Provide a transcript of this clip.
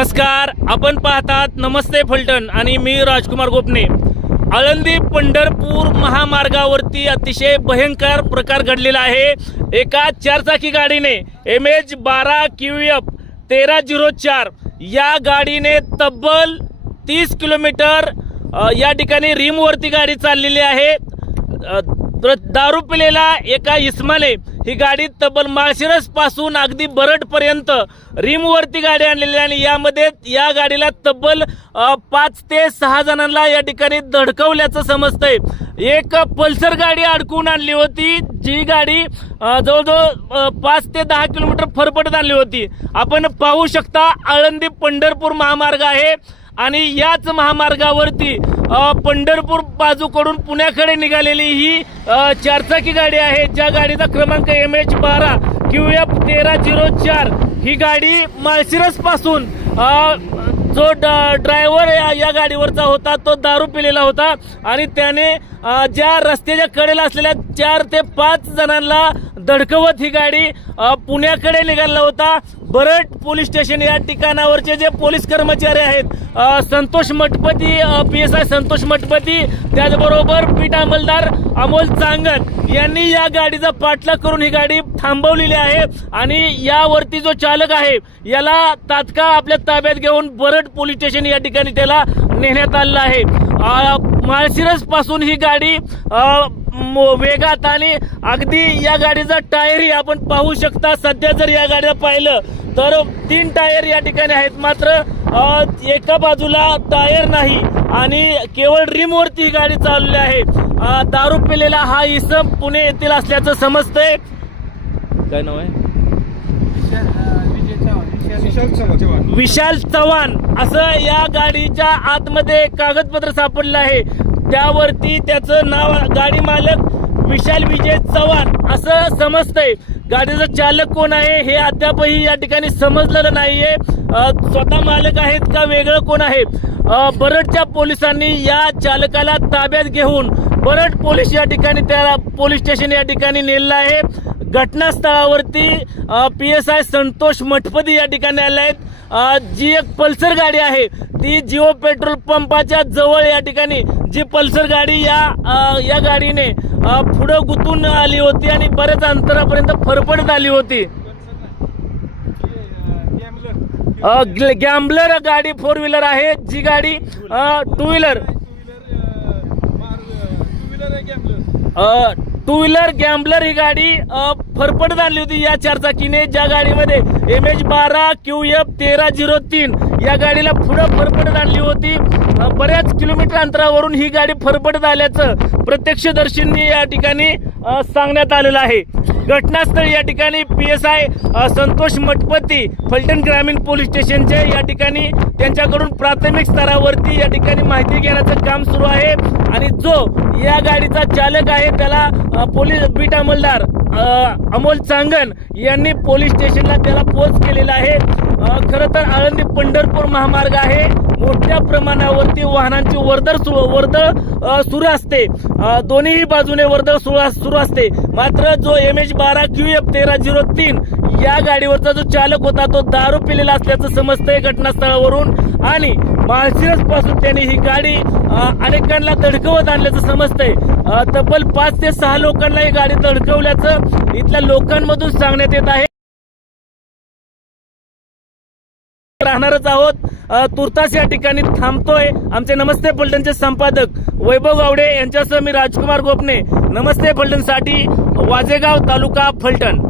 नमस्कार आपण पाहतात नमस्ते फलटण आणि मी राजकुमार गोपने. आळंदी पंढरपूर महामार्गावरती अतिशय भयंकर प्रकार घडलेला आहे. एका चारचाकी गाडीने एम एच बारा क्यू एफ तेरा झिरो चार या गाडीने तब्बल तीस किलोमीटर या ठिकाणी रिमवरती गाडी चाललेली आहे. तर दारू पिलेला एका इस्माने ही गाडी तब्बल माळशिरसपासून अगदी बरड पर्यंत रिमवरती गाडी आणलेली आणि यामध्ये या गाडीला तब्बल पाच ते सहा जणांना या ठिकाणी धडकवल्याचं समजतंय. एक पल्सर गाडी अडकून आणली होती जी गाडी जवळजवळ पाच ते दहा किलोमीटर फरफटत आणली होती. आपण पाहू शकता आळंदी पंढरपूर महामार्ग आहे. आणि याच महामार्गावरती पंढरपूर बाजूकडून पुण्याकडे निघालेली ही चारचाकी गाडी आहे. ज्या गाडीचा क्रमांक एम एच बारा क्यू एफ तेरा झिरो चार. ही गाडी माळशिरसपासून जो ड्रायव्हर या गाडीवरचा होता तो दारू पिलेला होता. आणि त्याने ज्या रस्त्याच्या कडेला असलेल्या चार ते पाच जणांना धडकवत ही गाडी पुण्याकडे निघाला होता. बरट पोलीस स्टेशन या ठिकाणावरचे जे पोलीस कर्मचारी आहेत Santosh Mathpati P S I Santosh Mathpati त्याचबरोबर पीठ अंमलदार अमोल चांगण यांनी या गाडीचा पाठलाग करून ही गाडी थांबवलेली आहे. आणि यावरती जो चालक आहे याला तात्काळ आपल्या ताब्यात घेऊन बरट पोलीस स्टेशन या ठिकाणी त्याला नेण्यात आलेलं आहे. माळशिरसपासून ही गाडी वेगात आणि अगदी या गाडीचा टायरही आपण पाहू शकता. सध्या जर या गाडीला पाहिलं तर तीन टायर या ठिकाणी आहेत. मात्र एका बाजूला टायर नाही आणि केवळ रिमवरती ही गाडी चालवली आहे. दारू पिलेला हा इसम पुणे येथील असल्याचं समजतंय. काय नाव आहे? विशाल चव्हाण असं या गाडीच्या आतमध्ये कागदपत्र सापडलं आहे. त्यावरती त्याचं नाव गाडी मालक विशाल विजय चव्हाण असं समजतंय. गाडीचा चालक कोण आहे हे अद्यापही या ठिकाणी समजलेलं नाहीये. स्वतः मालक आहेत का वेगळं कोण आहे? बरडच्या पोलिसांनी या चालकाला ताब्यात घेऊन बरड पोलीस या ठिकाणी त्याला पोलीस स्टेशन या ठिकाणी नेलेलं आहे. घटनास्थळावरती P S I Santosh Mathpati या ठिकाणी आले आहेत. जी एक पल्सर गाडी आहे ती जिओ पेट्रोल पंपाच्या जवळ या ठिकाणी जी पल्सर गाडी या या गाडीने पुढं गुंतून आली होती आणि बऱ्याच अंतरापर्यंत फरफडत आली होती. गॅम्बलर गाडी फोर व्हीलर आहे. जी गाडी two wheeler two wheeler two wheeler gambler ही गाडी फरफडत आणली होती या चारचाकीने. ज्या गाडीमध्ये एम एच बारा क्यू एफ तेरा झिरो तीन या गाडीला पुढं फरफडत आणली होती. बऱ्याच किलोमीटर अंतरावरून ही गाडी फरफडत आल्याचं प्रत्यक्षदर्शींनी या ठिकाणी सांगण्यात आलेलं आहे. घटनास्थळी या ठिकाणी P S I Santosh Mathpati Phaltan ग्रामीण पोलीस स्टेशनचे या ठिकाणी त्यांच्याकडून प्राथमिक स्तरावरती या ठिकाणी माहिती घेण्याचं काम सुरू आहे. आणि जो या गाडीचा चालक आहे त्याला पोलीस बीट अंमलदार अमोल चांगण यांनी पोलीस स्टेशनला त्याला पोच केलेला आहे. खरं तर आळंदी पंढरपूर महामार्ग आहे. मोठ्या प्रमाणावरती वाहनांची वर्दळ सु- वर्दळ सुरू असते. दोन्हीही दोन्ही बाजूने वर्दळ सुरू सुरू असते. मात्र जो एम एच बारा क्यू एफ तेरा झिरो तीन या गाडीवरचा जो चालक होता तो दारू पिलेला असल्याचं समजतंय घटनास्थळावरून. आणि माळशिरसपासून त्यांनी ही गाडी अनेकांना धडकवत आणल्याचं समजतंय. तब्बल पाच ते सहा लोकांना ही गाडी धडकवल्याचं इथल्या लोकांमधून सांगण्यात येत आहे. राहणारच आहोत. तुर्तास या ठिकाणी थांबतोय. आमचे नमस्ते पलटणचे संपादक वैभव गावडे यांच्यासह मी राजकुमार गोपने. नमस्ते पलटणसाठी वाजेगाव तालुका फलटण.